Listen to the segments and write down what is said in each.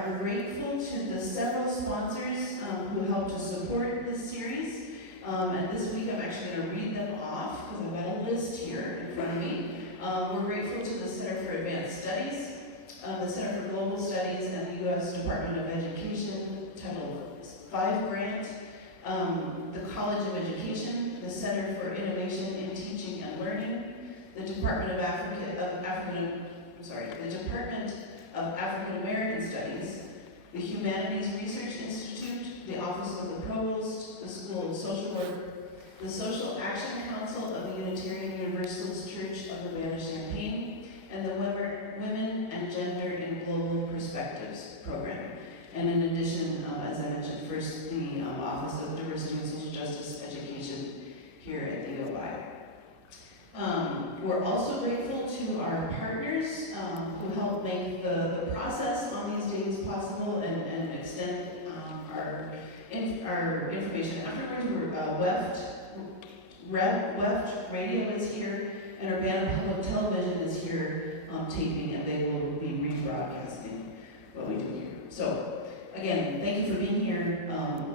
I'm grateful to the several sponsors who helped to support this series. And this week I'm actually going to read them off because I've got a list here in front of me. We're grateful to the Center for Advanced Studies, the Center for Global Studies, and the U.S. Department of Education Title V grant, the College of Education, the Center for Innovation in Teaching and Learning, the Department of African American Studies, the Humanities Research Institute, the Office of the Provost, the School of Social Work, the Social Action Council of the Unitarian Universalist Church of Urbana-Champaign, and the Women and Gender in Global Perspectives program. And in addition, as I mentioned first, the Office of Diversity and Social Justice Education here at the UOI. We're also grateful to our partners who help make the process on these days possible and extend our information. Afterwards, WEFT Radio is here, and Urbana Public Television is here taping, and they will be rebroadcasting what we do here. So, again, thank you for being here.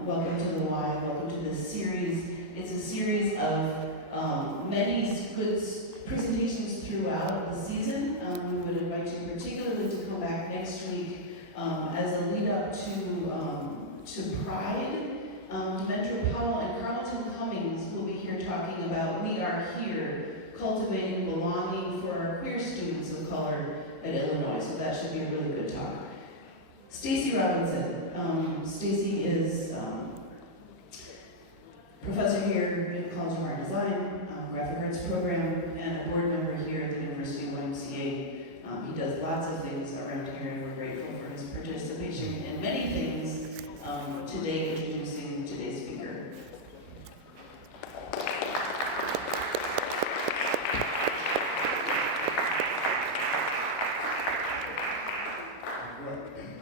Welcome to the Y, welcome to this series. It's a series of many good presentations throughout the season. We would invite you particularly to come back next week as a lead up to Pride. Demetra Powell and Carlton Cummings will be here talking about We Are Here, cultivating belonging for our queer students of color at Illinois. So that should be a really good talk. Stacy Robinson. Stacy is professor here in College of Art and Design, Graphic Arts program, and a board member here at the University of YMCA. He does lots of things around here, and we're grateful for his participation in many things. Today, introducing today's speaker.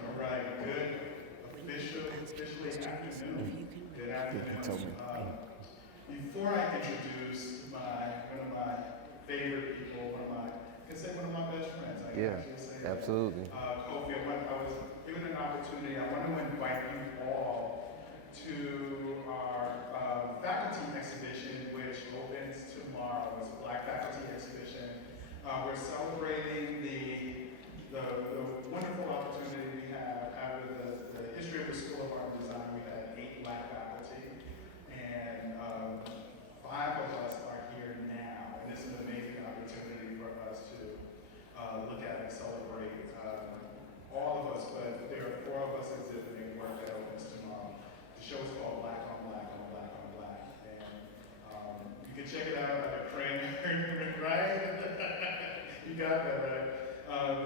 All right, good officially afternoon. Good afternoon. Before I introduce one of my favorite people, one of my best friends. I can actually say absolutely. Kofi, I was given an opportunity. I want to invite you all to our faculty exhibition, which opens tomorrow. It's a Black faculty exhibition. We're celebrating the wonderful opportunity we have out of the history of the School of Art and Design. We had 8 Black faculty, and 5 of us are here now, and it's an amazing opportunity for us to look at and celebrate all of us, but there are 4 of us exhibiting work that opens tomorrow. The show is called Black on Black on Black on Black, and you can check it out at Crane, right? You got that, right?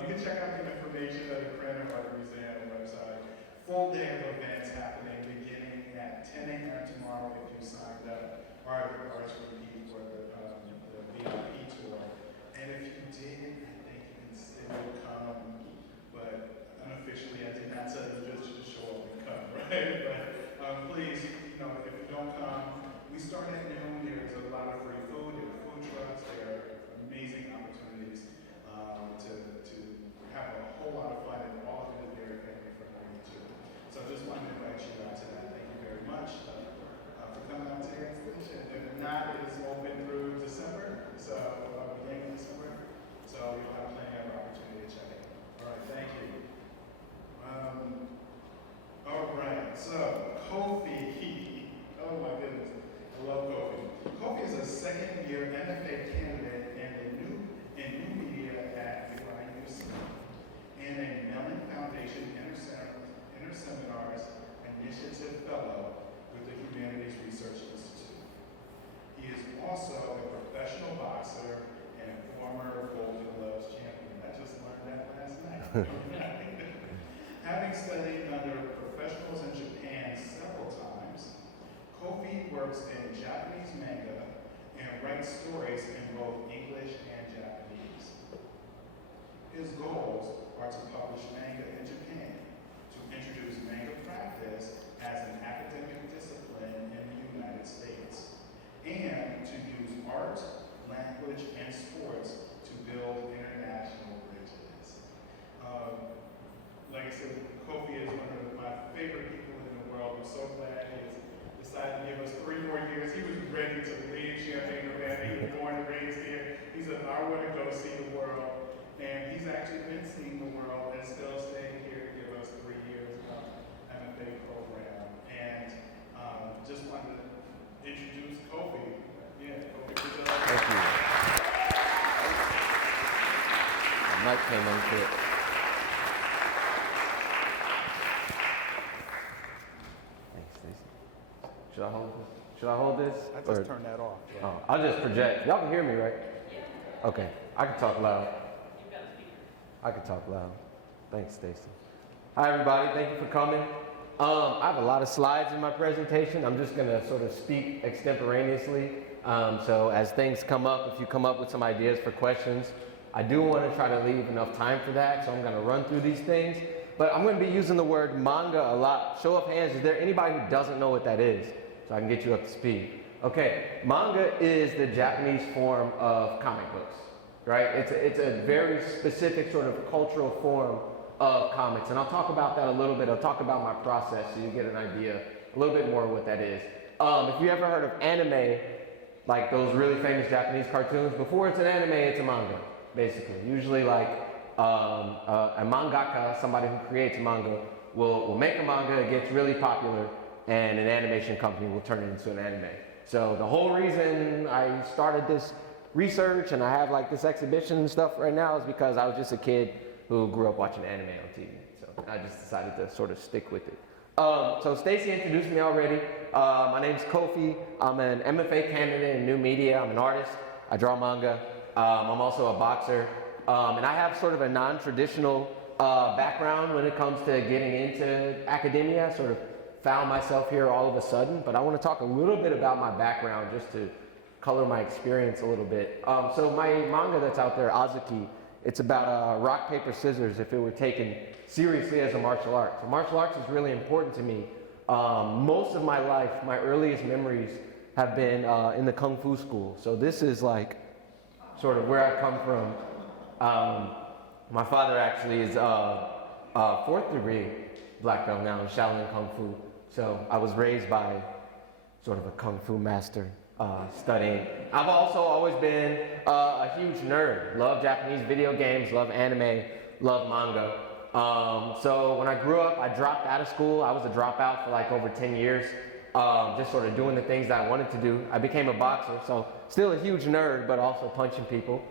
You can check out the information at the Crane Art Museum website. Full day of events happening beginning at 10 a.m. tomorrow if you signed up, or RSVP for the VIP tour. And if you didn't, I think you can still come, but unofficially I did not tell you just to show up and come, right? But please, if you don't come, we start at noon. There's a lot of free food, there are food trucks, there are amazing opportunities to have a whole lot of fun, and all of it is very family friendly too. So I just wanted to invite you out to that. Thank you very much for coming out to the exhibition. If not, it is open through December, so beginning of December. So you'll have plenty of opportunity to check it out. All right, thank you. All right, so Kofi, oh my goodness, I love Kofi. Kofi is a second-year MFA candidate in new media at UIUC and a Mellon Foundation Interseminars Initiative Fellow with the Humanities Research Institute. He is also a professional boxer and a former Golden Gloves champion. I just learned that last night. Having studied under professionals in Japan several times, Kofi works in Japanese manga and writes stories in both English and Japanese. His goals are to publish manga in Japan, to introduce manga practice as an academic discipline in the United States, and to use art, language, and sports to build international bridges. Like I said, Kofi go see the world. And he's actually been seeing the world and still staying here to give us 3 years of MFA program. And just wanted to introduce Kofi. Yeah, Kofi Bazzell. Thank you. The mic came unfit. Thanks, Stacey. Should I hold this? Should I hold this? I just turned that off. Oh, I'll just project. Y'all can hear me, right? Yeah. Okay. I can talk loud. I can talk loud. Thanks, Stacey. Hi, everybody. Thank you for coming. I have a lot of slides in my presentation. I'm just going to sort of speak extemporaneously. So as things come up, if you come up with some ideas for questions, I do want to try to leave enough time for that. So I'm going to run through these things. But I'm going to be using the word manga a lot. Show of hands, is there anybody who doesn't know what that is? So I can get you up to speed. Okay, manga is the Japanese form of comic books, right? It's a very specific sort of cultural form of comics. And I'll talk about that a little bit. I'll talk about my process so you get an idea a little bit more of what that is. If you ever heard of anime, like those really famous Japanese cartoons, before it's an anime, it's a manga, basically. Usually like a mangaka, somebody who creates manga, will make a manga, it gets really popular, and an animation company will turn it into an anime. So the whole reason I started this research and I have like this exhibition and stuff right now is because I was just a kid who grew up watching anime on TV. So I just decided to sort of stick with it. So Stacey introduced me already. My name's Kofi. I'm an MFA candidate in new media. I'm an artist. I draw manga. I'm also a boxer. And I have sort of a non-traditional background when it comes to getting into academia. Sort of found myself here all of a sudden, but I want to talk a little bit about my background just to color my experience a little bit. So my manga that's out there, AZUKI, it's about rock, paper, scissors if it were taken seriously as a martial art. So martial arts is really important to me. Most of my life, my earliest memories have been in the Kung Fu school. So this is like sort of where I come from. My father actually is 4th degree black belt now in Shaolin Kung Fu. So I was raised by sort of a Kung Fu master studying. I've also always been a huge nerd. Love Japanese video games, love anime, love manga. So when I grew up, I dropped out of school. I was a dropout for like over 10 years, just sort of doing the things that I wanted to do. I became a boxer, so still a huge nerd, but also punching people.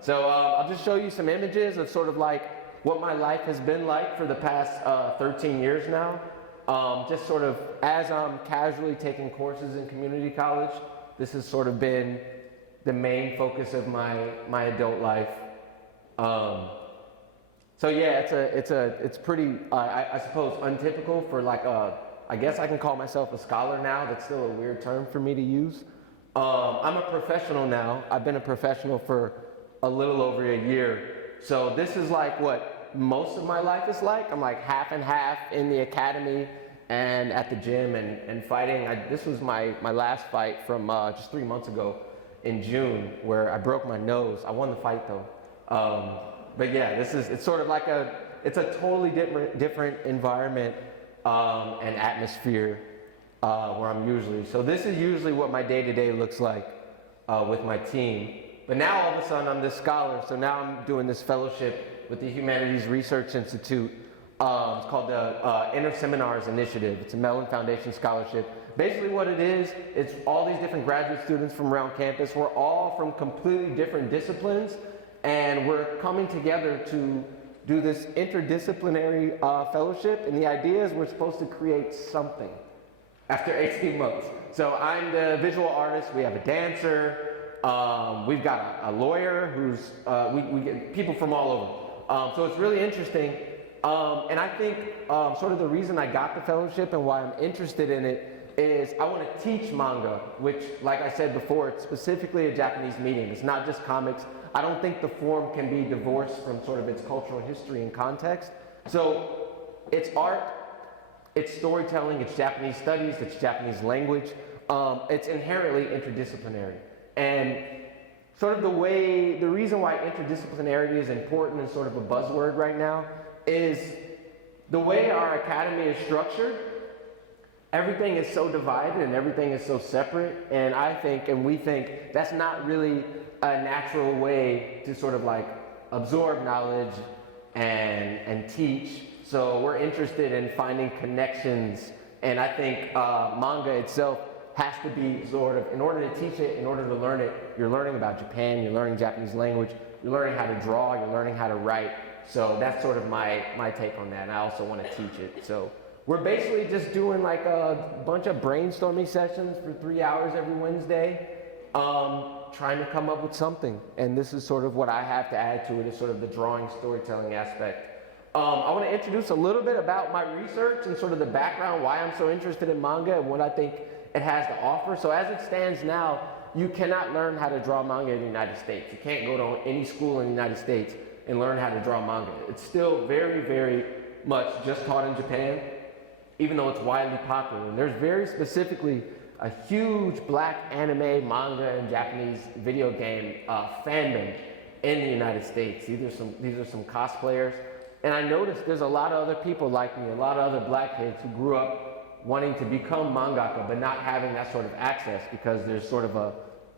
So I'll just show you some images of sort of like what my life has been like for the past 13 years now. Just sort of as I'm casually taking courses in community college, this has sort of been the main focus of my adult life. So yeah, it's pretty, I suppose, untypical for like I guess I can call myself a scholar now. That's still a weird term for me to use. I'm a professional now. I've been a professional for a little over a year. So this is like what most of my life is like. I'm like half and half in the academy and at the gym and fighting. This was my last fight from just 3 months ago in June where I broke my nose. I won the fight though. But yeah, it's sort of like it's a totally different environment and atmosphere where I'm usually. So this is usually what my day-to-day looks like with my team. But now all of a sudden I'm this scholar, so now I'm doing this fellowship with the Humanities Research Institute. It's called the Inter-Seminars Initiative. It's a Mellon Foundation scholarship. Basically what it is, it's all these different graduate students from around campus. We're all from completely different disciplines, and we're coming together to do this interdisciplinary fellowship, and the idea is we're supposed to create something after 18 months. So I'm the visual artist, we have a dancer, we've got a lawyer who's, we get people from all over. So it's really interesting. And I think sort of the reason I got the fellowship and why I'm interested in it is I want to teach manga, which, like I said before, it's specifically a Japanese medium. It's not just comics. I don't think the form can be divorced from sort of its cultural history and context. So it's art, it's storytelling, it's Japanese studies, it's Japanese language. It's inherently interdisciplinary. And sort of the reason why interdisciplinarity is important and sort of a buzzword right now is the way our academy is structured. Everything is so divided and everything is so separate, and I think, and we think, that's not really a natural way to sort of like absorb knowledge and teach. So we're interested in finding connections, and I think manga itself has to be sort of, in order to teach it, in order to learn it, you're learning about Japan, you're learning Japanese language, you're learning how to draw, you're learning how to write. So that's sort of my take on that, and I also want to teach it. So we're basically just doing like a bunch of brainstorming sessions for 3 hours every Wednesday, trying to come up with something. And this is sort of what I have to add to it, is sort of the drawing storytelling aspect. I want to introduce a little bit about my research and sort of the background, why I'm so interested in manga and what I think it has to offer. So as it stands now, you cannot learn how to draw manga in the United States. You can't go to any school in the United States and learn how to draw manga. It's still very, very much just taught in Japan, even though it's widely popular. And there's very specifically a huge black anime, manga, and Japanese video game fandom in the United States. These are some cosplayers. And I noticed there's a lot of other people like me, a lot of other black kids who grew up wanting to become mangaka, but not having that sort of access, because there's sort of a,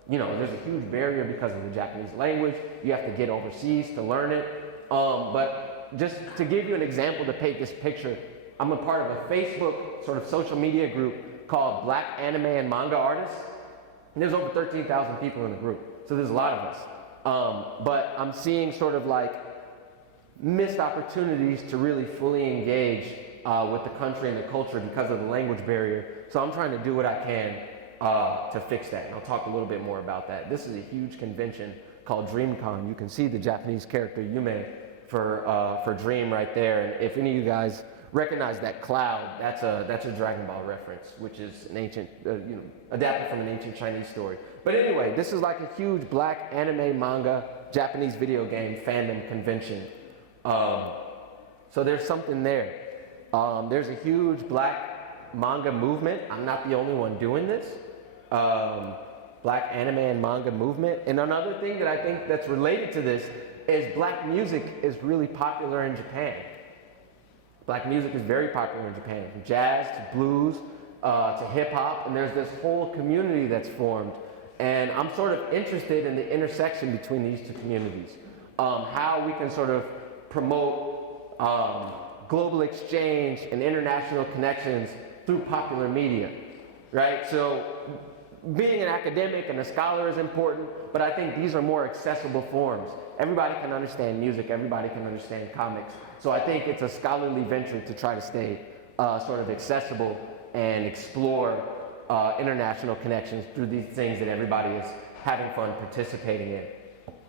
there's a huge barrier because of the Japanese language. You have to get overseas to learn it. But just to give you an example to paint this picture, I'm a part of a Facebook sort of social media group called Black Anime and Manga Artists. And there's over 13,000 people in the group. So there's a lot of us. But I'm seeing sort of like missed opportunities to really fully engage with the country and the culture because of the language barrier. So I'm trying to do what I can to fix that. And I'll talk a little bit more about that. This is a huge convention called DreamCon. You can see the Japanese character Yume for Dream right there. And if any of you guys recognize that cloud, that's a Dragon Ball reference, which is an ancient, adapted from an ancient Chinese story. But anyway, this is like a huge black anime, manga, Japanese video game fandom convention. So there's something there. There's a huge black manga movement. I'm not the only one doing this. Black anime and manga movement. And another thing that I think that's related to this is black music is really popular in Japan. Black music is very popular in Japan, from jazz to blues to hip hop, and there's this whole community that's formed. And I'm sort of interested in the intersection between these two communities. How we can sort of promote global exchange and international connections through popular media, right? So being an academic and a scholar is important, but I think these are more accessible forms. Everybody can understand music, everybody can understand comics. So I think it's a scholarly venture to try to stay sort of accessible and explore international connections through these things that everybody is having fun participating in.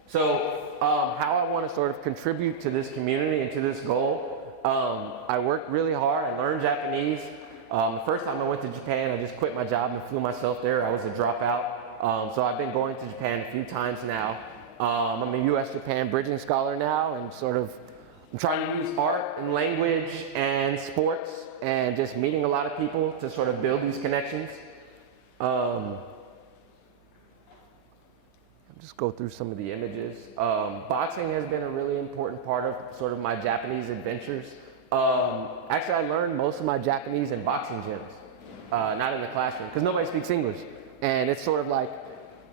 So how I want to sort of contribute to this community and to this goal, I worked really hard. I learned Japanese. The first time I went to Japan, I just quit my job and flew myself there. I was a dropout. So I've been going to Japan a few times now. I'm a US-Japan bridging scholar now, and sort of I'm trying to use art and language and sports and just meeting a lot of people to sort of build these connections. I'll just go through some of the images. Boxing has been a really important part of sort of my Japanese adventures. Actually, I learned most of my Japanese in boxing gyms, not in the classroom, because nobody speaks English. And it's sort of like,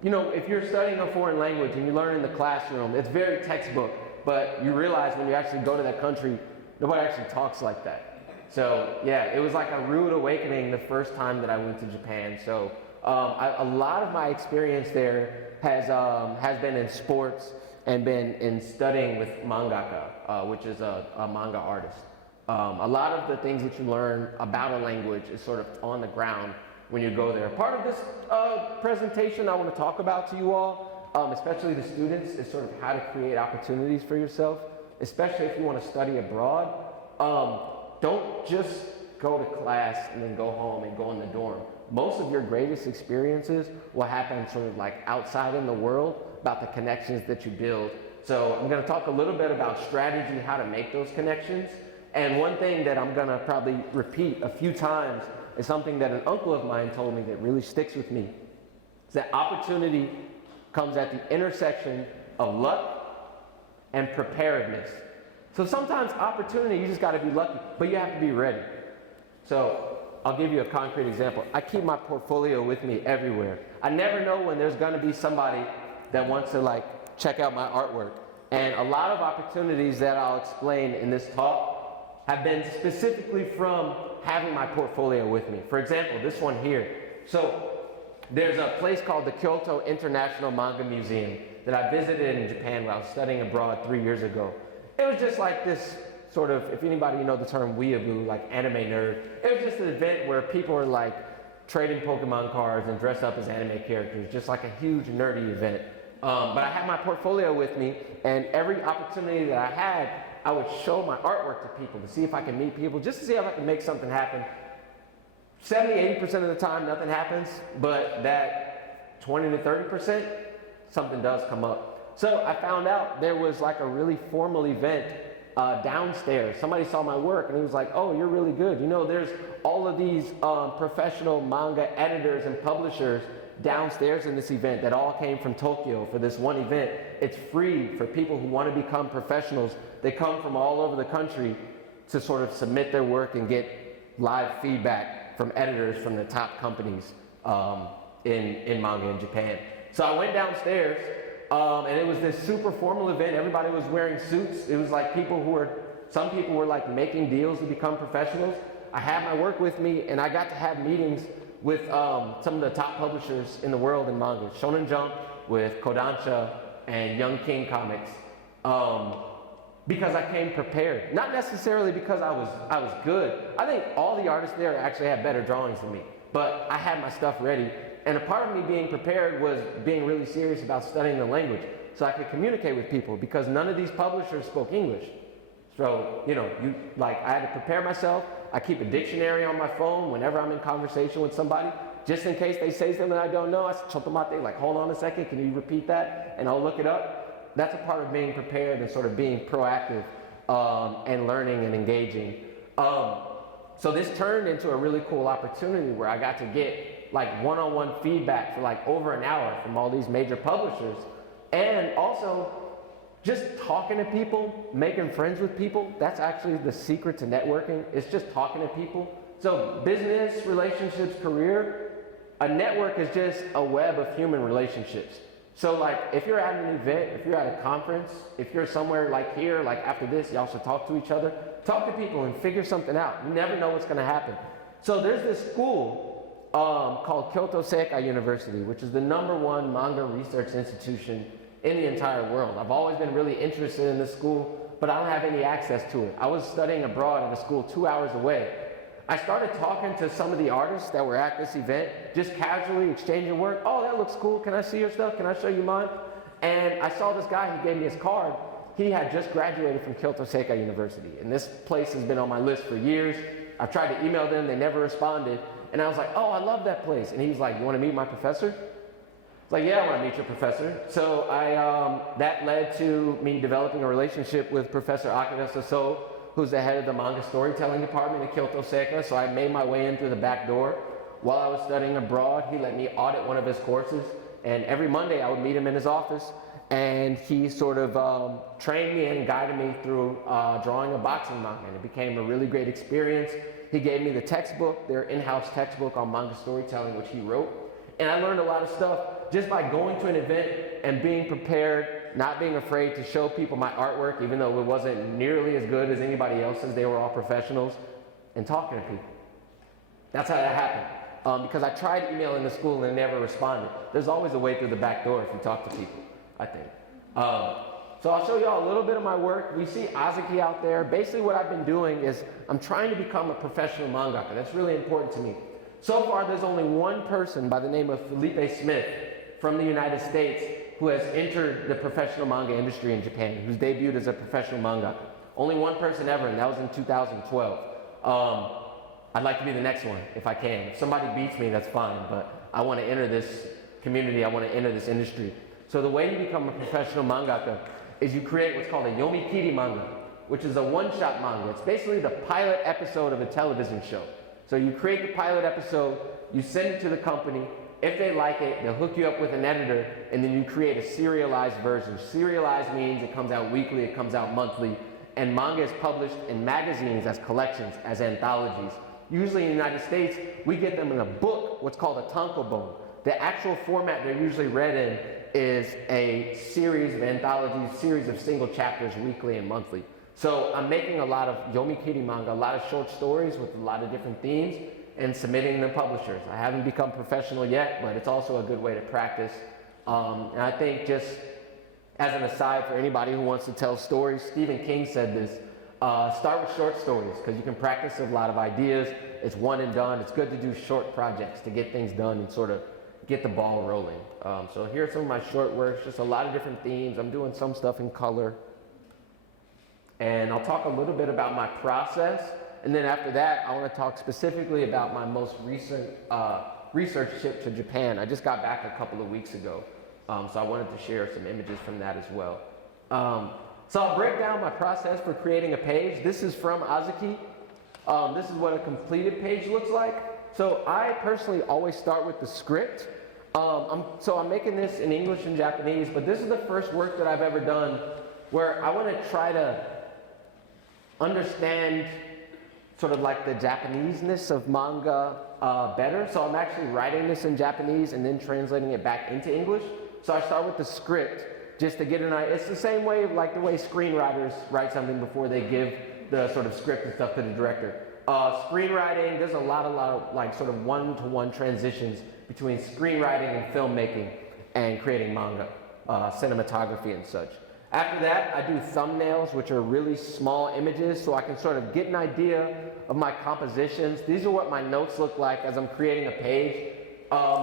if you're studying a foreign language and you learn in the classroom, it's very textbook, but you realize when you actually go to that country, nobody actually talks like that. So yeah, it was like a rude awakening the first time that I went to Japan. So a lot of my experience there has been in sports and been in studying with Mangaka, which is a manga artist. A lot of the things that you learn about a language is sort of on the ground when you go there. Part of this presentation I want to talk about to you all, especially the students, is sort of how to create opportunities for yourself, especially if you want to study abroad. Don't just go to class and then go home and go in the dorm. Most of your greatest experiences will happen sort of like outside in the world, about the connections that you build. So I'm going to talk a little bit about strategy, how to make those connections. And one thing that I'm going to probably repeat a few times is something that an uncle of mine told me that really sticks with me. Is that opportunity comes at the intersection of luck and preparedness. So sometimes opportunity, you just got to be lucky, but you have to be ready. So I'll give you a concrete example. I keep my portfolio with me everywhere. I never know when there's going to be somebody that want to like check out my artwork. And a lot of opportunities that I'll explain in this talk have been specifically from having my portfolio with me. For example, this one here. So there's a place called the Kyoto International Manga Museum that I visited in Japan when I was studying abroad 3 years ago. It was just like this sort of, if anybody know the term weeaboo, like anime nerd, it was just an event where people were like trading Pokemon cards and dressed up as anime characters, just like a huge nerdy event. But I had my portfolio with me, and every opportunity that I had, I would show my artwork to people to see if I could meet people, just to see if I could make something happen. 70-80% of the time, nothing happens, but that 20 to 30%, something does come up. So I found out there was like a really formal event downstairs. Somebody saw my work and he was like, oh, you're really good. You know, there's all of these professional manga editors and publishers downstairs in this event that all came from Tokyo for this one event. It's free for people who want to become professionals. They come from all over the country to sort of submit their work and get live feedback from editors from the top companies in manga in Japan. So I went downstairs and it was this super formal event. Everybody was wearing suits. It was like some people were like making deals to become professionals. I had my work with me and I got to have meetings with some of the top publishers in the world in manga. Shonen Jump with Kodansha and Young King Comics. Because I came prepared. Not necessarily because I was good. I think all the artists there actually had better drawings than me. But I had my stuff ready. And a part of me being prepared was being really serious about studying the language so I could communicate with people, because none of these publishers spoke English. So, you know, I had to prepare myself. I keep a dictionary on my phone whenever I'm in conversation with somebody, just in case they say something I don't know. I chotomate, like, hold on a second, can you repeat that? And I'll look it up. That's a part of being prepared and sort of being proactive and learning and engaging. So this turned into a really cool opportunity where I got to get like one-on-one feedback for like over an hour from all these major publishers. And also just talking to people, making friends with people. That's actually the secret to networking. It's just talking to people. So business, relationships, career, a network is just a web of human relationships. So like if you're at an event, if you're at a conference, if you're somewhere like here, like after this, y'all should talk to each other. Talk to people and figure something out. You never know what's gonna happen. So there's this school called Kyoto Seikai University, which is the #1 manga research institution in the entire world. I've always been really interested in this school, but I don't have any access to it. I was studying abroad in a school 2 hours away. I started talking to some of the artists that were at this event, just casually exchanging work. Oh, that looks cool. Can I see your stuff? Can I show you mine? And I saw this guy, he gave me his card. He had just graduated from Kyoto Seikai University, and this place has been on my list for years. I've tried to email them, they never responded. And I was like, oh, I love that place. And he was like, you want to meet my professor? It's like, yeah, I want to meet your professor. So that led to me developing a relationship with Professor Akira Saso, who's the head of the manga storytelling department at Kyoto Seikai. So I made my way in through the back door. While I was studying abroad, he let me audit one of his courses. And every Monday I would meet him in his office. And he sort of trained me and guided me through drawing a boxing manga. And it became a really great experience. He gave me the textbook, their in-house textbook on manga storytelling, which he wrote. And I learned a lot of stuff just by going to an event and being prepared, not being afraid to show people my artwork, even though it wasn't nearly as good as anybody else's. They were all professionals, and talking to people. That's how that happened. Because I tried emailing the school and they never responded. There's always a way through the back door if you talk to people, I think. So I'll show y'all a little bit of my work. We see AZUKI out there. Basically what I've been doing is I'm trying to become a professional mangaka. That's really important to me. So far, there's only one person by the name of Felipe Smith from the United States who has entered the professional manga industry in Japan, who's debuted as a professional mangaka. Only one person ever, and that was in 2012. I'd like to be the next one if I can. If somebody beats me, that's fine, but I want to enter this community. I want to enter this industry. So the way you become a professional mangaka is you create what's called a yomikiri manga, which is a one-shot manga. It's basically the pilot episode of a television show. So you create the pilot episode, you send it to the company. If they like it, they'll hook you up with an editor, and then you create a serialized version. Serialized means it comes out weekly, it comes out monthly, and manga is published in magazines as collections, as anthologies. Usually in the United States, we get them in a book, what's called a tankobon. The actual format they're usually read in is a series of anthologies, series of single chapters weekly and monthly. So I'm making a lot of yomikiri manga, a lot of short stories with a lot of different themes, and submitting them to publishers. I haven't become professional yet, but it's also a good way to practice. And I think just as an aside for anybody who wants to tell stories, Stephen King said this, start with short stories because you can practice a lot of ideas. It's one and done. It's good to do short projects to get things done and sort of get the ball rolling. So here are some of my short works, just a lot of different themes. I'm doing some stuff in color. And I'll talk a little bit about my process. And then after that, I want to talk specifically about my most recent research trip to Japan. I just got back a couple of weeks ago. So I wanted to share some images from that as well. So I'll break down my process for creating a page. This is from AZUKI. This is what a completed page looks like. So I personally always start with the script. So I'm making this in English and Japanese, but this is the first work that I've ever done where I want to try to understand sort of like the Japanese-ness of manga better. So I'm actually writing this in Japanese and then translating it back into English. So I start with the script just to get an idea. It's the same way like the way screenwriters write something before they give the sort of script and stuff to the director. Screenwriting, there's a lot of like sort of one-to-one transitions between screenwriting and filmmaking and creating manga, cinematography and such. After that, I do thumbnails, which are really small images, so I can sort of get an idea of my compositions. These are what my notes look like as I'm creating a page.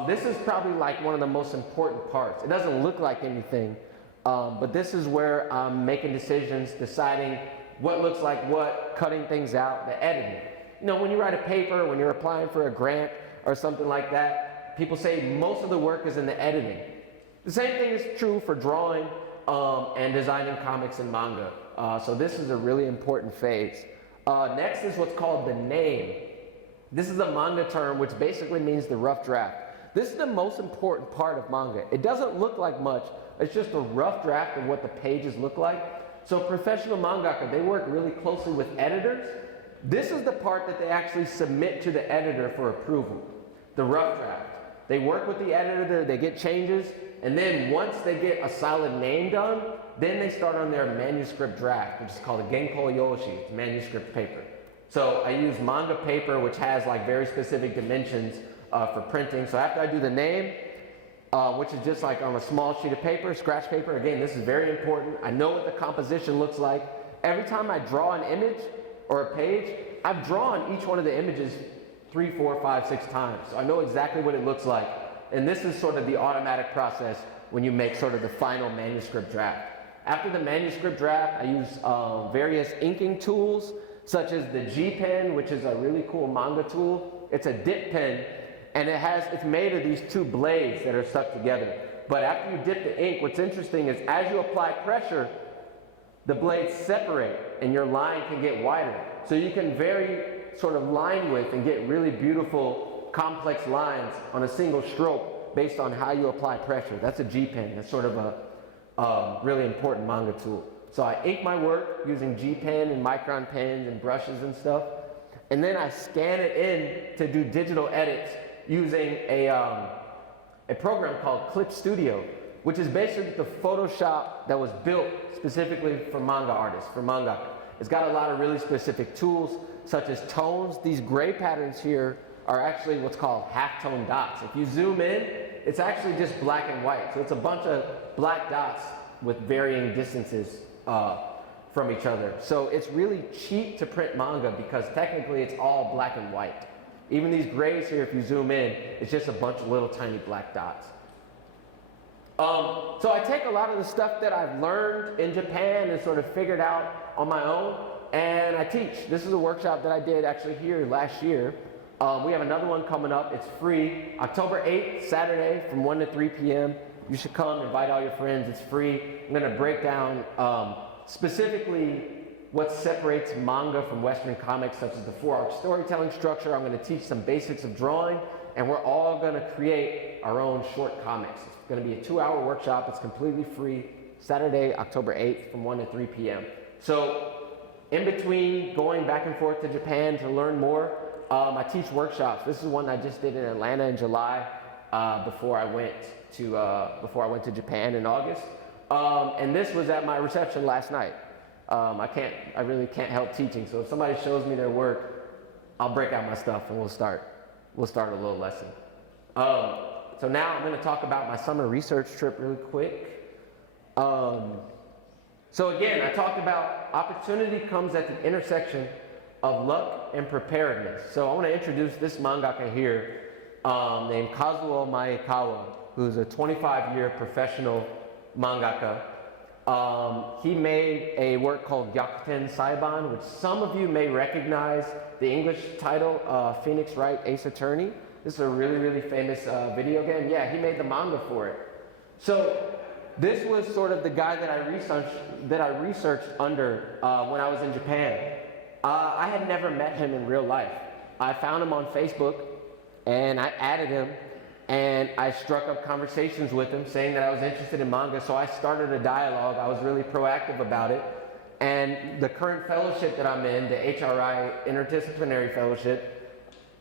This is probably like one of the most important parts. It doesn't look like anything, but this is where I'm making decisions, deciding what looks like what, cutting things out, the editing. You know, when you write a paper, when you're applying for a grant or something like that, people say most of the work is in the editing. The same thing is true for drawing and designing comics and manga. So this is a really important phase. Next is what's called the name. This is a manga term which basically means the rough draft. This is the most important part of manga. It doesn't look like much. It's just a rough draft of what the pages look like. So professional mangaka, they work really closely with editors. This is the part that they actually submit to the editor for approval, the rough draft. They work with the editor, they get changes, and then once they get a solid name done, then they start on their manuscript draft, which is called a genko yoshi, it's manuscript paper. So I use manga paper, which has like very specific dimensions for printing. So after I do the name, which is just like on a small sheet of paper, scratch paper, again, this is very important. I know what the composition looks like. Every time I draw an image or a page, I've drawn each one of the images 3, 4, 5, 6 times. So I know exactly what it looks like. And this is sort of the automatic process when you make sort of the final manuscript draft. After the manuscript draft, I use various inking tools, such as the G pen, which is a really cool manga tool. It's a dip pen, and it's made of these 2 blades that are stuck together. But after you dip the ink, what's interesting is as you apply pressure, the blades separate and your line can get wider. So you can very sort of line width and get really beautiful, complex lines on a single stroke based on how you apply pressure. That's a G pen. That's sort of a really important manga tool. So I ink my work using G pen and micron pens and brushes and stuff. And then I scan it in to do digital edits using a program called Clip Studio, which is basically the Photoshop that was built specifically for manga artists, for mangaka. It's got a lot of really specific tools, such as tones. These gray patterns here are actually what's called halftone dots. If you zoom in, it's actually just black and white. So it's a bunch of black dots with varying distances from each other. So it's really cheap to print manga because technically it's all black and white. Even these grays here, if you zoom in, it's just a bunch of little tiny black dots. So I take a lot of the stuff that I've learned in Japan and sort of figured out on my own, and I teach. This is a workshop that I did actually here last year. We have another one coming up. It's free. October 8th, Saturday, from 1 to 3 p.m. You should come, invite all your friends. It's free. I'm going to break down specifically what separates manga from Western comics, such as the 4-arc storytelling structure. I'm going to teach some basics of drawing, and we're all going to create our own short comics. It's going to be a 2-hour workshop. It's completely free. Saturday, October 8th, from 1 to 3 p.m. So in between going back and forth to Japan to learn more, I teach workshops. This is one I just did in Atlanta in July. before I went to Japan in August. And this was at my reception last night. I really can't help teaching, so if somebody shows me their work, I'll break out my stuff and we'll start a little lesson. So now I'm going to talk about my summer research trip really quick. So again, I talked about opportunity comes at the intersection of luck and preparedness. So I want to introduce this mangaka here named Kazuo Maekawa, who's a 25-year professional mangaka. He made a work called Gyakuten Saiban, which some of you may recognize the English title, Phoenix Wright Ace Attorney. This is a really, really famous video game. Yeah, he made the manga for it. So this was sort of the guy that I researched under when I was in Japan. I had never met him in real life. I found him on Facebook and I added him and I struck up conversations with him saying that I was interested in manga. So I started a dialogue. I was really proactive about it. And the current fellowship that I'm in, the HRI Interdisciplinary Fellowship,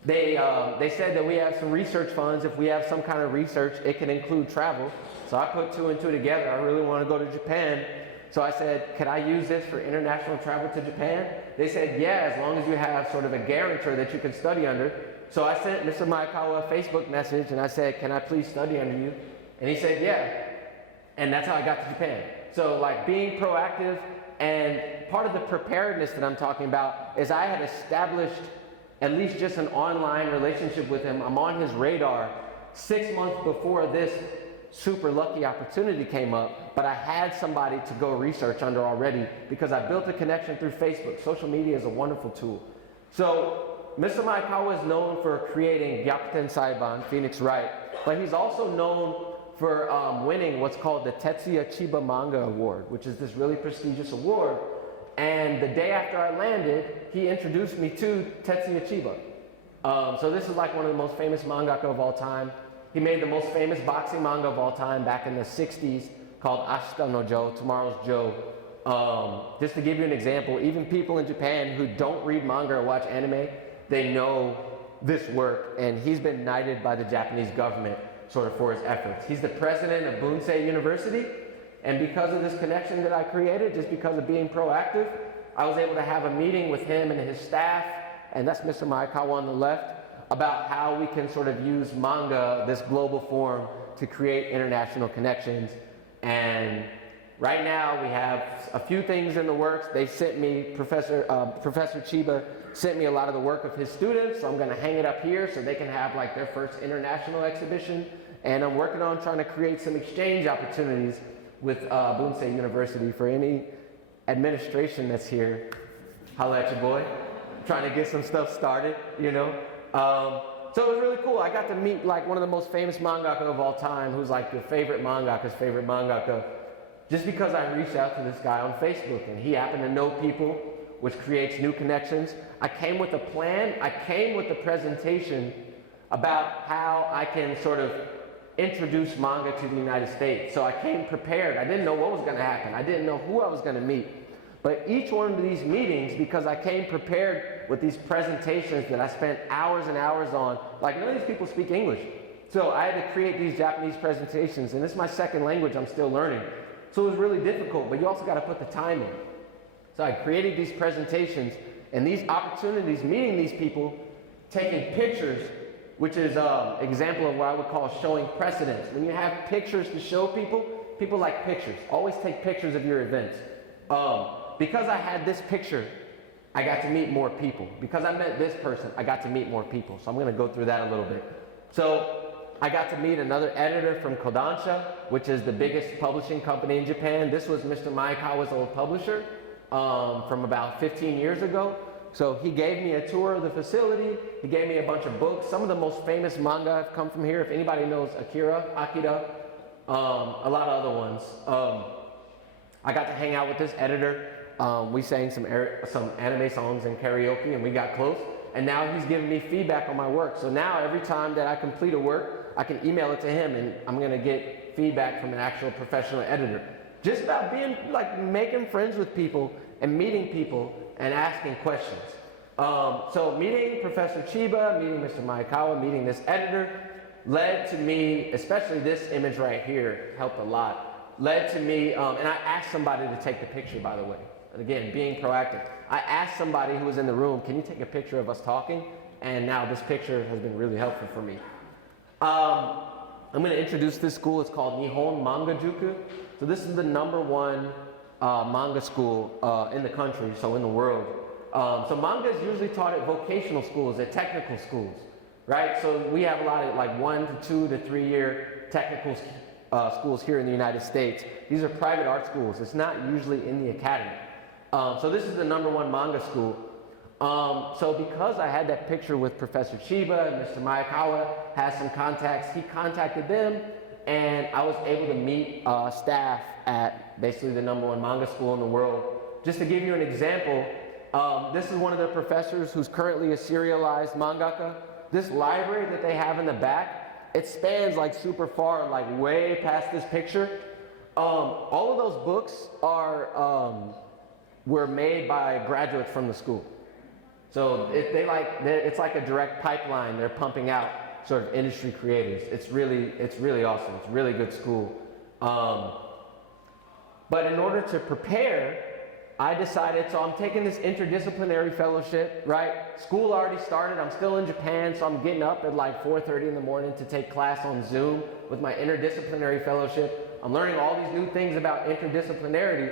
they said that we have some research funds. If we have some kind of research, it can include travel. So I put two and two together. I really want to go to Japan. So I said, can I use this for international travel to Japan? They said, yeah, as long as you have sort of a guarantor that you can study under. So I sent Mr. Maekawa a Facebook message and I said, can I please study under you? And he said, yeah. And that's how I got to Japan. So like being proactive, and part of the preparedness that I'm talking about is I had established at least just an online relationship with him. I'm on his radar 6 months before this super lucky opportunity came up, but I had somebody to go research under already because I built a connection through Facebook. Social media is a wonderful tool. So Mr. Maekawa is known for creating Gyakuten Saiban, Phoenix Wright, but he's also known for winning what's called the Tetsuya Chiba Manga Award, which is this really prestigious award. And the day after I landed, he introduced me to Tetsuya Chiba. So this is like one of the most famous mangaka of all time. He made the most famous boxing manga of all time back in the 60s called Ashita no Joe, Tomorrow's Joe. Just to give you an example, even people in Japan who don't read manga or watch anime, they know this work, and he's been knighted by the Japanese government sort of for his efforts. He's the president of Bunsei University, and because of this connection that I created, just because of being proactive, I was able to have a meeting with him and his staff, and that's Mr. Maekawa on the left, about how we can sort of use manga, this global form, to create international connections. And right now we have a few things in the works. They sent me, Professor Chiba sent me a lot of the work of his students, so I'm gonna hang it up here so they can have like their first international exhibition. And I'm working on trying to create some exchange opportunities with Bunsei University. For any administration that's here, holla at your boy. Trying to get some stuff started, you know. So it was really cool. I got to meet like one of the most famous mangaka of all time, who's like your favorite mangaka's favorite mangaka, just because I reached out to this guy on Facebook and he happened to know people, which creates new connections. I came with a plan. I came with a presentation about how I can sort of introduce manga to the United States. So I came prepared. I didn't know what was going to happen. I didn't know who I was going to meet. But each one of these meetings, because I came prepared with these presentations that I spent hours and hours on, like none of these people speak English. So I had to create these Japanese presentations, and this is my second language I'm still learning. So it was really difficult, but you also got to put the time in. So I created these presentations and these opportunities, meeting these people, taking pictures, which is an example of what I would call showing precedence. When you have pictures to show people, people like pictures. Always take pictures of your events. Because I had this picture, I got to meet more people. Because I met this person, I got to meet more people. So I'm going to go through that a little bit. So I got to meet another editor from Kodansha, which is the biggest publishing company in Japan. This was Mr. Maekawa's old publisher from about 15 years ago. So he gave me a tour of the facility. He gave me a bunch of books. Some of the most famous manga have come from here. If anybody knows Akira, a lot of other ones. I got to hang out with this editor. We sang some anime songs and karaoke, and we got close. And now he's giving me feedback on my work. So now every time that I complete a work, I can email it to him, and I'm going to get feedback from an actual professional editor. Just about being like making friends with people and meeting people and asking questions. So meeting Professor Chiba, meeting Mr. Maekawa, meeting this editor, led to me, especially this image right here, helped a lot, led to me, and I asked somebody to take the picture, by the way. And again, being proactive. I asked somebody who was in the room, can you take a picture of us talking? And now this picture has been really helpful for me. I'm going to introduce this school. It's called Nihon Manga Juku. So this is the #1 manga school in the country, so in the world. So manga is usually taught at vocational schools, at technical schools, right? So we have a lot of like 1 to 2 to 3 year technical schools here in the United States. These are private art schools. It's not usually in the academy. So this is the #1 manga school. So because I had that picture with Professor Chiba and Mr. Mayakawa, has some contacts, he contacted them, and I was able to meet staff at basically the #1 manga school in the world. Just to give you an example, this is one of their professors who's currently a serialized mangaka. This library that they have in the back, it spans like super far, like way past this picture. All of those books were made by graduates from the school. So it's like a direct pipeline. They're pumping out sort of industry creators. It's really awesome. It's a really good school. But in order to prepare, I decided, so I'm taking this interdisciplinary fellowship, right? School already started. I'm still in Japan, so I'm getting up at like 4:30 in the morning to take class on Zoom with my interdisciplinary fellowship. I'm learning all these new things about interdisciplinarity.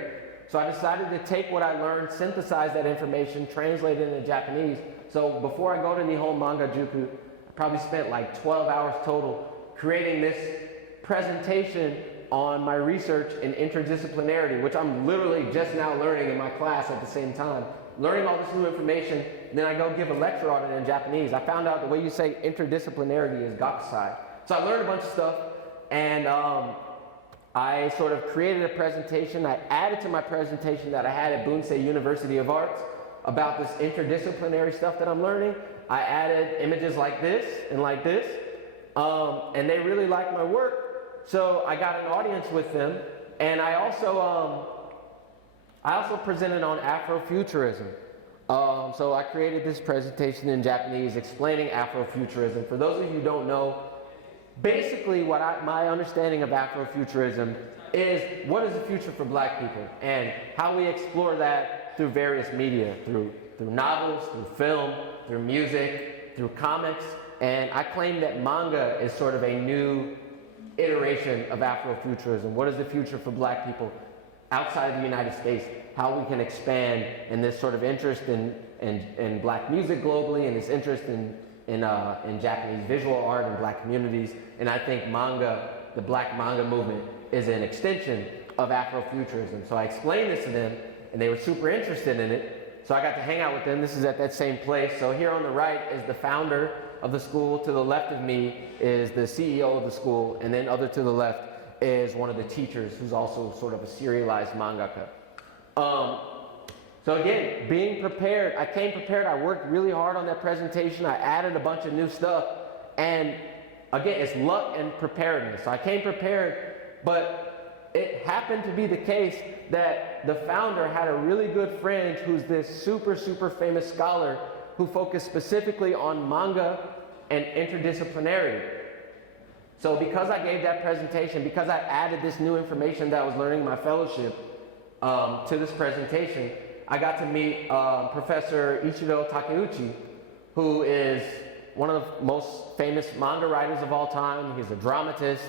So I decided to take what I learned, synthesize that information, translate it into Japanese. So before I go to Nihon Manga Juku, I probably spent like 12 hours total creating this presentation on my research in interdisciplinarity, which I'm literally just now learning in my class at the same time. Learning all this new information, and then I go give a lecture on it in Japanese. I found out the way you say interdisciplinarity is gakusai. So I learned a bunch of stuff, and I sort of created a presentation. I added to my presentation that I had at Bunsei University of Arts about this interdisciplinary stuff that I'm learning. I added images like this and like this, and they really liked my work. So I got an audience with them, and I also presented on Afrofuturism. So I created this presentation in Japanese explaining Afrofuturism. For those of you who don't know, basically my understanding of Afrofuturism is what is the future for black people and how we explore that through various media, through novels, through film, through music, through comics. And I claim that manga is sort of a new iteration of Afrofuturism. What is the future for black people outside of the United States? How we can expand in this sort of interest in black music globally, and this interest in Japanese visual art and black communities. And I think manga, the black manga movement, is an extension of Afrofuturism. So I explained this to them, and they were super interested in it. So I got to hang out with them. This is at that same place. So here on the right is the founder of the school. To the left of me is the CEO of the school, and then other to the left is one of the teachers who's also sort of a serialized mangaka. So again, being prepared, I came prepared. I worked really hard on that presentation. I added a bunch of new stuff, and again, it's luck and preparedness. So I came prepared, but it happened to be the case that the founder had a really good friend who's this super famous scholar who focused specifically on manga and interdisciplinarity. So because I gave that presentation, because I added this new information that I was learning in my fellowship to this presentation, I got to meet Professor Ichiro Takeuchi, who is one of the most famous manga writers of all time. He's a dramatist.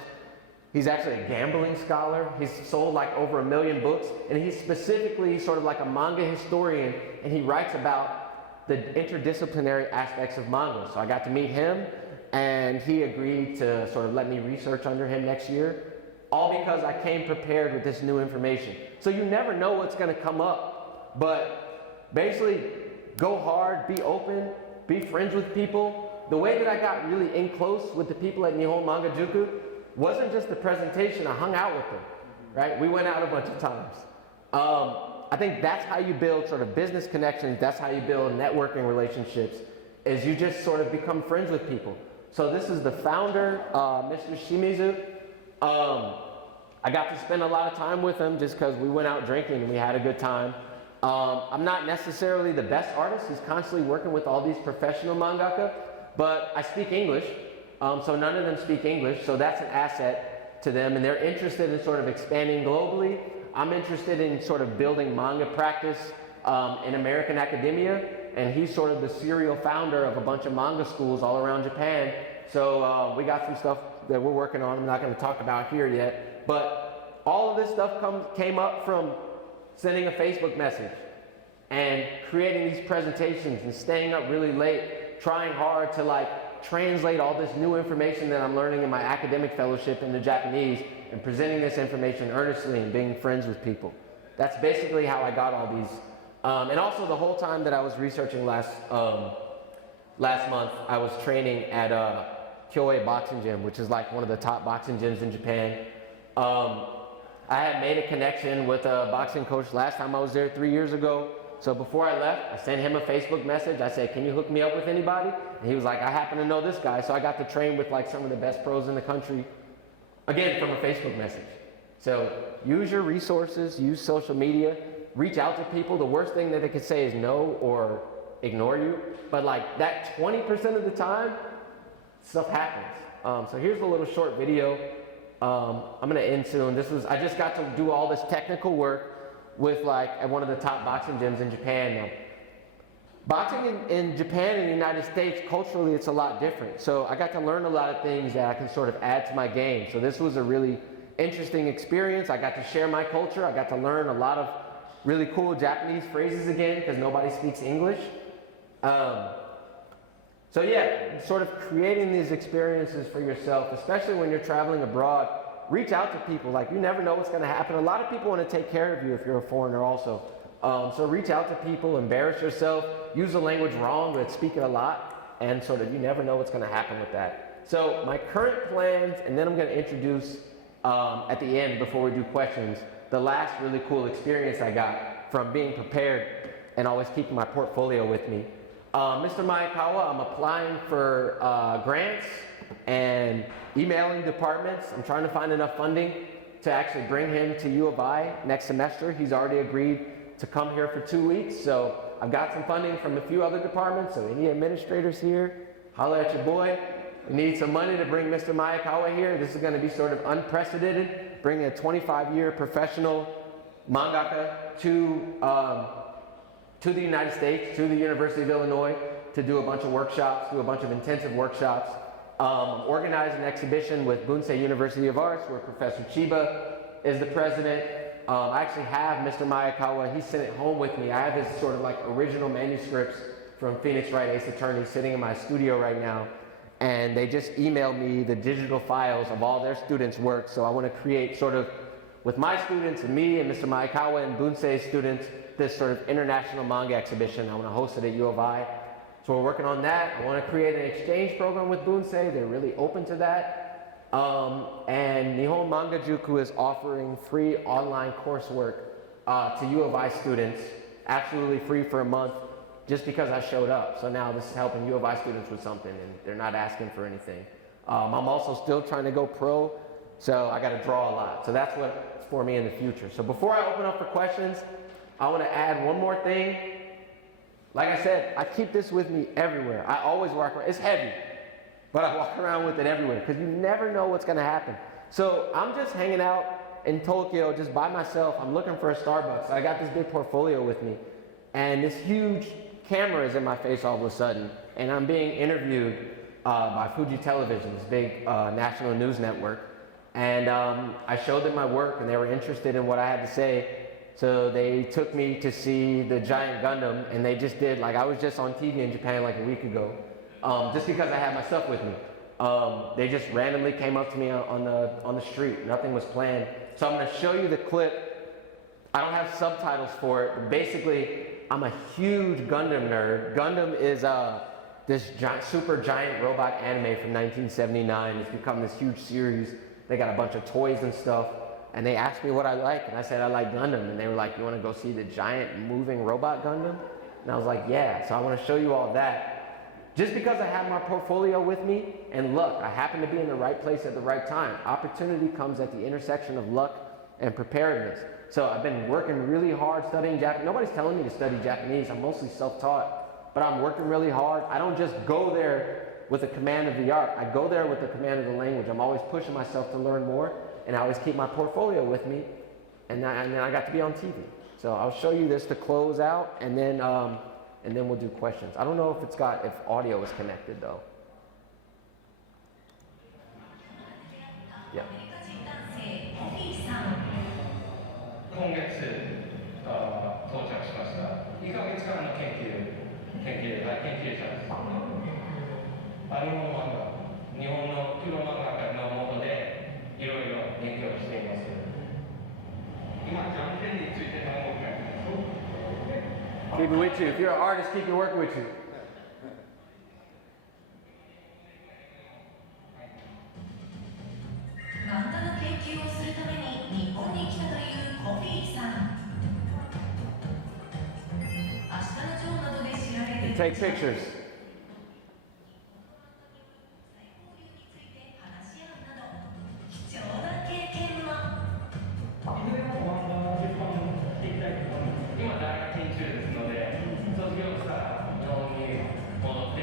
He's actually a gambling scholar. He's sold like over 1 million books, and he's specifically sort of like a manga historian, and he writes about the interdisciplinary aspects of manga. So I got to meet him, and he agreed to sort of let me research under him next year, all because I came prepared with this new information. So you never know what's going to come up, but basically go hard, be open, be friends with people. The way that I got really in close with the people at Nihon Manga Juku wasn't just the presentation. I hung out with them, right? We went out a bunch of times. I think that's how you build sort of business connections. That's how you build networking relationships, is you just sort of become friends with people. So this is the founder, Mr. Shimizu. I got to spend a lot of time with him just because we went out drinking and we had a good time. I'm not necessarily the best artist. He's constantly working with all these professional mangaka, but I speak English. So none of them speak English, so that's an asset to them, and they're interested in sort of expanding globally. I'm interested in sort of building manga practice in American academia, and he's sort of the serial founder of a bunch of manga schools all around Japan. So we got some stuff that we're working on I'm not going to talk about here yet, but all of this stuff came up from sending a Facebook message and creating these presentations and staying up really late, trying hard to like translate all this new information that I'm learning in my academic fellowship into Japanese and presenting this information earnestly and being friends with people. That's basically how I got all these. And also the whole time that I was researching last month, I was training at Kyoei Boxing Gym, which is like one of the top boxing gyms in Japan. I had made a connection with a boxing coach last time I was there 3 years ago. So before I left, I sent him a Facebook message. I said, can you hook me up with anybody? And he was like, I happen to know this guy. So I got to train with like some of the best pros in the country, again, from a Facebook message. So use your resources, use social media, reach out to people. The worst thing that they could say is no or ignore you. But like that 20% of the time, stuff happens. So here's a little short video. I'm gonna end soon. I just got to do all this technical work with like at one of the top boxing gyms in Japan now. Boxing in Japan and the United States, culturally it's a lot different. So I got to learn a lot of things that I can sort of add to my game. So this was a really interesting experience. I got to share my culture. I got to learn a lot of really cool Japanese phrases again because nobody speaks English. So yeah, sort of creating these experiences for yourself, especially when you're traveling abroad. Reach out to people. Like, you never know what's going to happen. A lot of people want to take care of you if you're a foreigner also. So reach out to people, embarrass yourself, use the language wrong, but speak it a lot, and sort of you never know what's going to happen with that. So my current plans, and then I'm going to introduce at the end, before we do questions, the last really cool experience I got from being prepared and always keeping my portfolio with me. Mr. Maekawa, I'm applying for grants and emailing departments. I'm trying to find enough funding to actually bring him to U of I next semester. He's already agreed to come here for 2 weeks. So I've got some funding from a few other departments. So any administrators here, holla at your boy. We need some money to bring Mr. Maekawa here. This is going to be sort of unprecedented, bringing a 25-year professional mangaka to the United States, to the University of Illinois, to do a bunch of workshops, do a bunch of intensive workshops. Organize an exhibition with Bunsei University of Arts where Professor Chiba is the president. I actually have Mr. Maekawa, he sent it home with me. I have his sort of like original manuscripts from Phoenix Wright Ace Attorney sitting in my studio right now. And they just emailed me the digital files of all their students' work. So I want to create sort of, with my students and me and Mr. Maekawa and Bunsei students, this sort of international manga exhibition. I want to host it at U of I. So we're working on that. I want to create an exchange program with Bunsei. They're really open to that. And Nihon Manga Juku is offering free online coursework to U of I students, absolutely free for a month, just because I showed up. So now this is helping U of I students with something, and they're not asking for anything. I'm also still trying to go pro, so I got to draw a lot. So that's what's for me in the future. So before I open up for questions, I want to add one more thing. Like I said, I keep this with me everywhere. I always walk around. It's heavy, but I walk around with it everywhere because you never know what's going to happen. So I'm just hanging out in Tokyo just by myself. I'm looking for a Starbucks. I got this big portfolio with me, and this huge camera is in my face all of a sudden, and I'm being interviewed by Fuji Television, this big national news network. And I showed them my work, and they were interested in what I had to say. So they took me to see the giant Gundam, and they just did, like I was just on TV in Japan like a week ago, just because I had my stuff with me. They just randomly came up to me on the street. Nothing was planned. So I'm going to show you the clip. I don't have subtitles for it, but basically I'm a huge Gundam nerd. Gundam is this super giant robot anime from 1979. It's become this huge series. They got a bunch of toys and stuff. And they asked me what I like, and I said I like Gundam. And they were like, you want to go see the giant moving robot Gundam? And I was like, yeah. So I want to show you all that. Just because I have my portfolio with me, and luck, I happen to be in the right place at the right time. Opportunity comes at the intersection of luck and preparedness. So I've been working really hard studying Japanese. Nobody's telling me to study Japanese. I'm mostly self-taught, but I'm working really hard. I don't just go there with a command of the art. I go there with the command of the language. I'm always pushing myself to learn more, and I always keep my portfolio with me, and then I got to be on TV. So I'll show you this to close out, and then we'll do questions. I don't know if audio is connected though. Yeah. 今月到着しました。2ヶ月間の研究者です。日本漫画、日本のプロ漫画家のもとでいろいろ勉強しています。今、ジャンプについての動きが Keep it with you. If you're an artist, keep your work with you. 漫画の研究をするために日本に来たというコフィーさん。明日のジョーなどで知られる Take pictures. 話し合うなど貴重な経験も。今大学院中ですので、卒業したら日本に戻って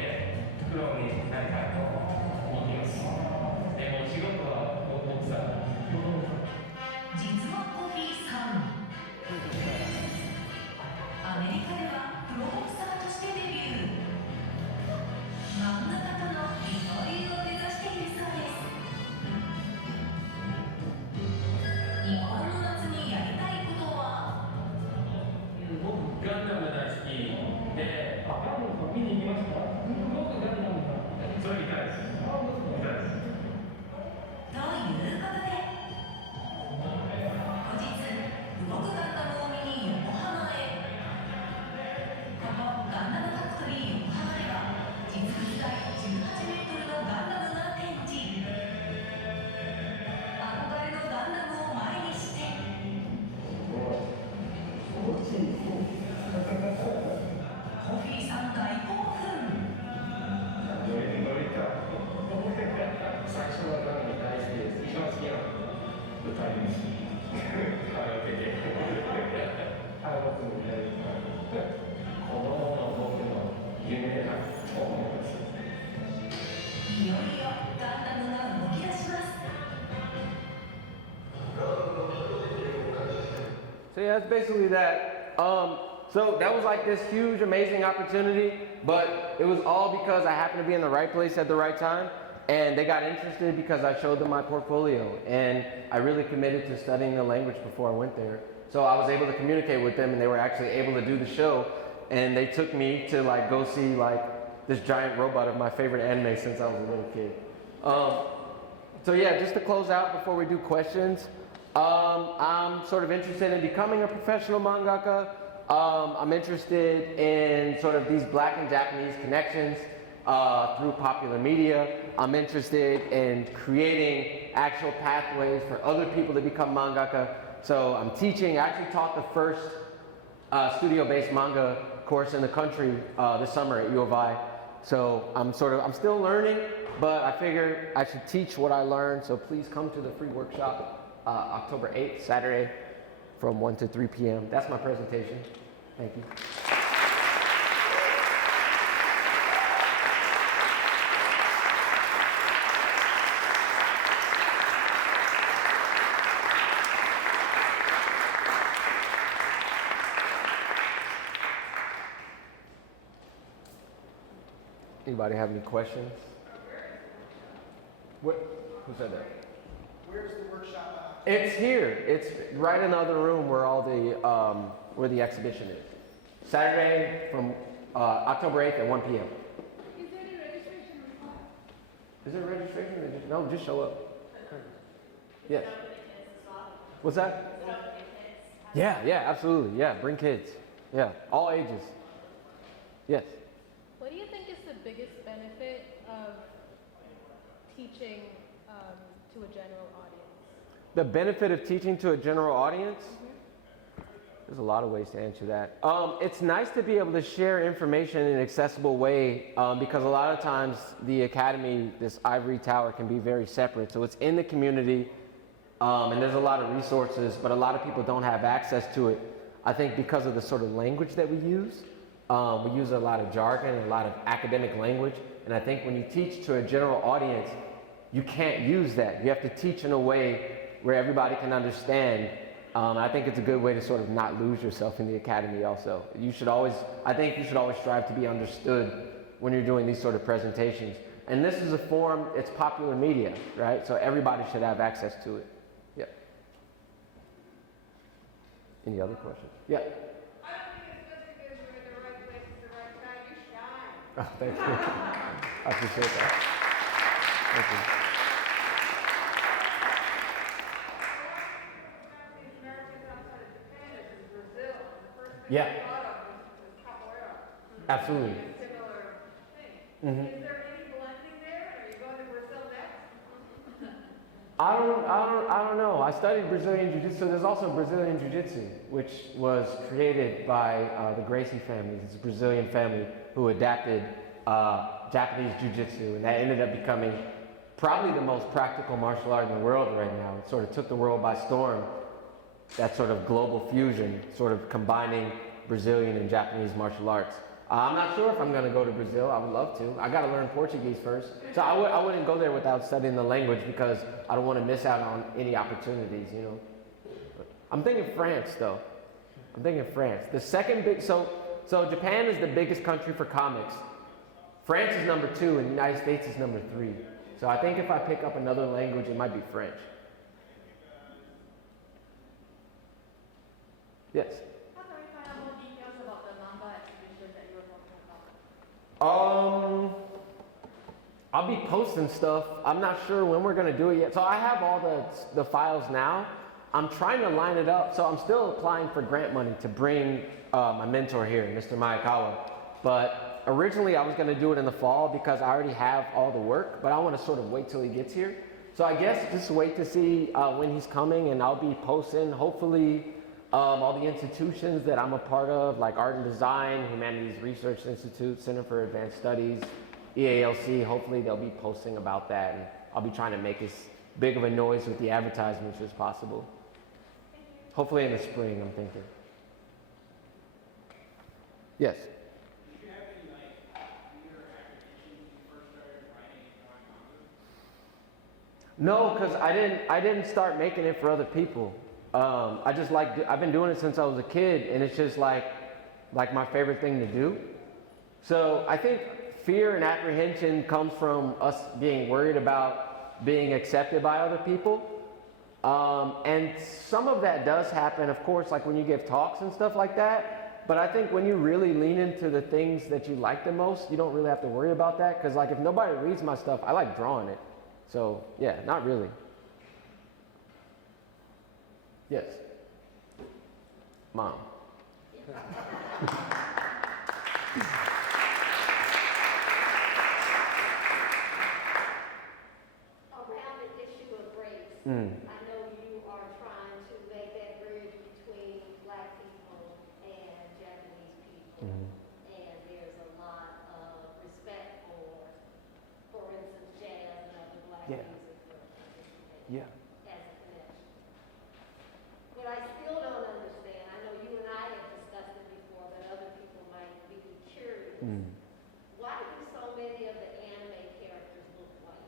プロになりたいと思っています。でも仕事は奥さん。実はコフィーさん、アメリカではプロボクサーとしてデビュー。漫画家との二刀流を目指しているそうです。日本の夏にやりたいことは？僕ガンダム大好きで、ガンダム見に行きました？僕ガンダムそれ見たいです。見たいです。ということで、後日動くガンダムを見に横浜へ。ここガンダムファクトリー横浜では実物大18メートルのガンダムが展示。憧れのガンダムを前にして、コフィーさん大興奮。最初はガンダム大好きです。一番好きな歌います。カラオケで。僕もやりたい。子供の僕の夢だと思います。いよいよガンダムが動き出します。So yeah, it's basically that. So that was like this huge, amazing opportunity, but it was all because I happened to be in the right place at the right time, and they got interested because I showed them my portfolio, and I really committed to studying the language before I went there. So I was able to communicate with them, and they were actually able to do the show, and they took me to like go see like this giant robot of my favorite anime since I was a little kid. So yeah, just to close out before we do questions, I'm sort of interested in becoming a professional mangaka. I'm interested in sort of these Black and Japanese connections through popular media. I'm interested in creating actual pathways for other people to become mangaka. So I'm teaching, I actually taught the first studio-based manga course in the country this summer at U of I. So I'm still learning, but I figure I should teach what I learned. So please come to the free workshop October 8th, Saturday, from 1 to 3 p.m. That's my presentation. Thank you. Anybody have any questions? What? Who said that? Where's the workshop at? It's here. It's right in the other room where all the where the exhibition is. Saturday from October 8th at 1 p.m. Is there any registration required? Is there a registration? Or no, just show up. Yes. What's that? Yeah, absolutely. Yeah, bring kids. Yeah, all ages. Yes. What do you think is the biggest benefit of teaching to a general audience? The benefit of teaching to a general audience? There's a lot of ways to answer that. It's nice to be able to share information in an accessible way because a lot of times the academy, this ivory tower, can be very separate. So it's in the community and there's a lot of resources, but a lot of people don't have access to it. I think because of the sort of language that we use. We use a lot of jargon and a lot of academic language. And I think when you teach to a general audience, you can't use that. You have to teach in a way where everybody can understand. I think it's a good way to sort of not lose yourself in the academy also. I think you should always strive to be understood when you're doing these sort of presentations. And this is a form, it's popular media, right? So everybody should have access to it. Yeah. Any other questions? Yeah. I don't think it's just because you're in the right place at the right time. You shine. Oh, thank you. I appreciate that. Thank you. Japanese Americans outside of Japan is in Brazil. The first thing Yeah. I thought of was capoeira. Absolutely. A similar thing. Mhm. Is there any blending there? Are you going to Brazil next? I don't know. I studied Brazilian Jiu-Jitsu. So there's also Brazilian Jiu-Jitsu, which was created by the Gracie family. It's a Brazilian family who adapted Japanese Jiu-Jitsu, and that ended up becoming probably the most practical martial art in the world right now. It sort of took the world by storm, that sort of global fusion, sort of combining Brazilian and Japanese martial arts. I'm not sure if I'm going to go to Brazil. I would love to. I got to learn Portuguese first. So I wouldn't go there without studying the language because I don't want to miss out on any opportunities, you know. But I'm thinking France, though. I'm thinking France. The second big, so Japan is the biggest country for comics. France is number 2 and the United States is number 3. So I think if I pick up another language, it might be French. Yes? How can we find out more details about the manga exhibition that you were talking about? I'll be posting stuff. I'm not sure when we're gonna do it yet. So I have all the files now. I'm trying to line it up. So I'm still applying for grant money to bring my mentor here, Mr. Miyakawa. But originally I was gonna do it in the fall because I already have all the work, but I wanna sort of wait till he gets here. So I guess just wait to see when he's coming, and I'll be posting, hopefully, all the institutions that I'm a part of, like Art and Design, Humanities Research Institute, Center for Advanced Studies, EALC. Hopefully they'll be posting about that, and I'll be trying to make as big of a noise with the advertisements as possible. Hopefully in the spring, I'm thinking. Yes? Did you have any theater apprehensions when you first started writing and drawing manga? No, because I didn't start making it for other people. I've been doing it since I was a kid, and it's just like my favorite thing to do. So I think fear and apprehension comes from us being worried about being accepted by other people. And some of that does happen, of course, like when you give talks and stuff like that. But I think when you really lean into the things that you like the most, you don't really have to worry about that. Because like if nobody reads my stuff, I like drawing it. So yeah, not really. Yes. Mom. Around the issue of race, I know you are trying to make that bridge between Black people and Japanese people, and there's a lot of respect for instance, jazz and other Black Yeah. music for participation Yeah. as a connection. What I still don't understand, I know you and I have discussed it before, but other people might be curious. Why do so many of the anime characters look white?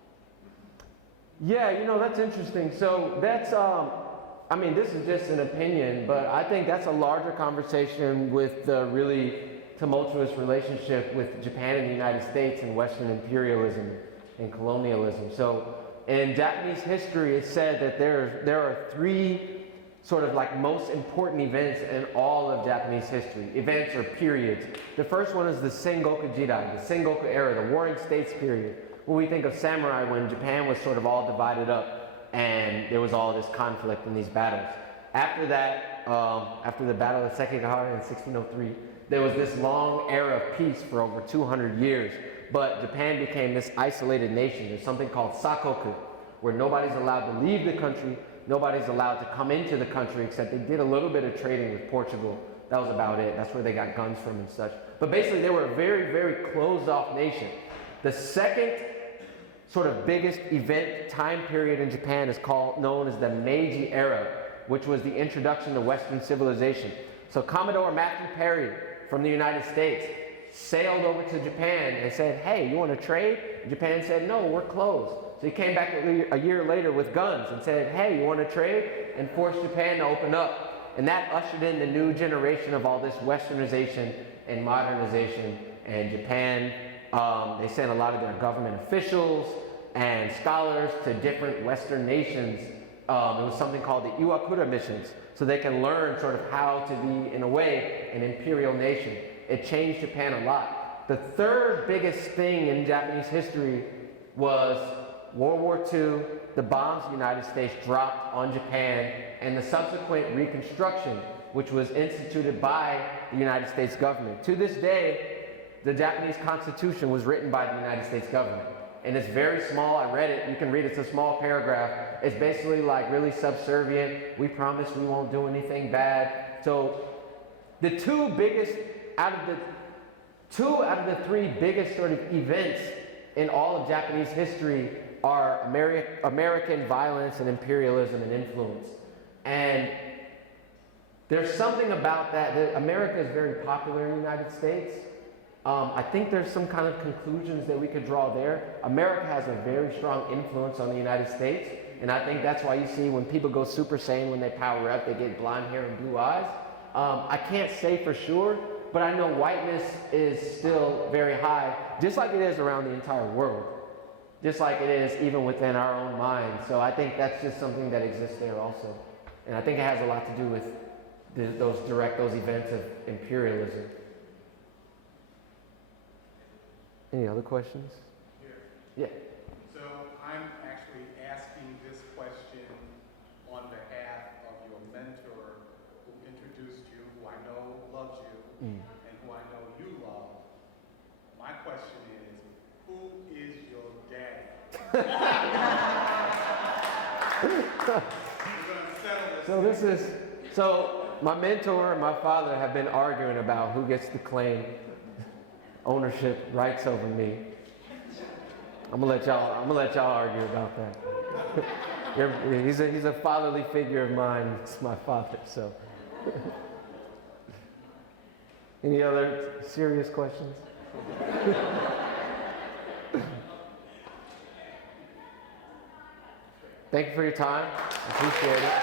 Yeah, you know, that's interesting. So that's, I mean, this is just an opinion, but I think that's a larger conversation with the really tumultuous relationship with Japan and the United States and Western imperialism and colonialism. So in Japanese history, it's said that there are 3 sort of like most important events in all of Japanese history, events or periods. The first one is the Sengoku Jidai, the Sengoku era, the Warring States period. When we think of samurai, when Japan was sort of all divided up and there was all this conflict and these battles. After that, after the Battle of Sekigahara in 1603, there was this long era of peace for over 200 years, but Japan became this isolated nation. There's something called sakoku, where nobody's allowed to leave the country, nobody's allowed to come into the country, except they did a little bit of trading with Portugal. That was about it. That's where they got guns from and such. But basically, they were a very, very closed-off nation. The second sort of biggest event time period in Japan is known as the Meiji era, which was the introduction to Western civilization. So Commodore Matthew Perry from the United States sailed over to Japan and said, hey, you want to trade? Japan said, no, we're closed. So he came back a year later with guns and said, hey, you want to trade? And forced Japan to open up. And that ushered in the new generation of all this westernization and modernization. And Japan, they sent a lot of their government officials and scholars to different Western nations. It was something called the Iwakura missions, so they can learn sort of how to be, in a way, an imperial nation. It changed Japan a lot. The third biggest thing in Japanese history was World War II, the bombs the United States dropped on Japan, and the subsequent reconstruction, which was instituted by the United States government. To this day, the Japanese Constitution was written by the United States government. And it's very small. I read it. You can read it. It's a small paragraph. It's basically like really subservient. We promise we won't do anything bad. So the two out of the three biggest sort of events in all of Japanese history are American violence and imperialism and influence. And there's something about that America is very popular in the United States. I think there's some kind of conclusions that we could draw there. America has a very strong influence on the United States, and I think that's why you see when people go Super Saiyan, when they power up, they get blonde hair and blue eyes. I can't say for sure, but I know whiteness is still very high, just like it is around the entire world, just like it is even within our own minds. So I think that's just something that exists there also. And I think it has a lot to do with those events of imperialism. Any other questions? Yeah. So I'm actually asking this question on behalf of your mentor who introduced you, who I know loves you, and who I know you love. My question is, who is your daddy? We're going to settle this. So my mentor and my father have been arguing about who gets to claim ownership rights over me. I'm gonna let y'all argue about that. He's a fatherly figure of mine. It's my father. So, any other serious questions? Thank you for your time. I appreciate it.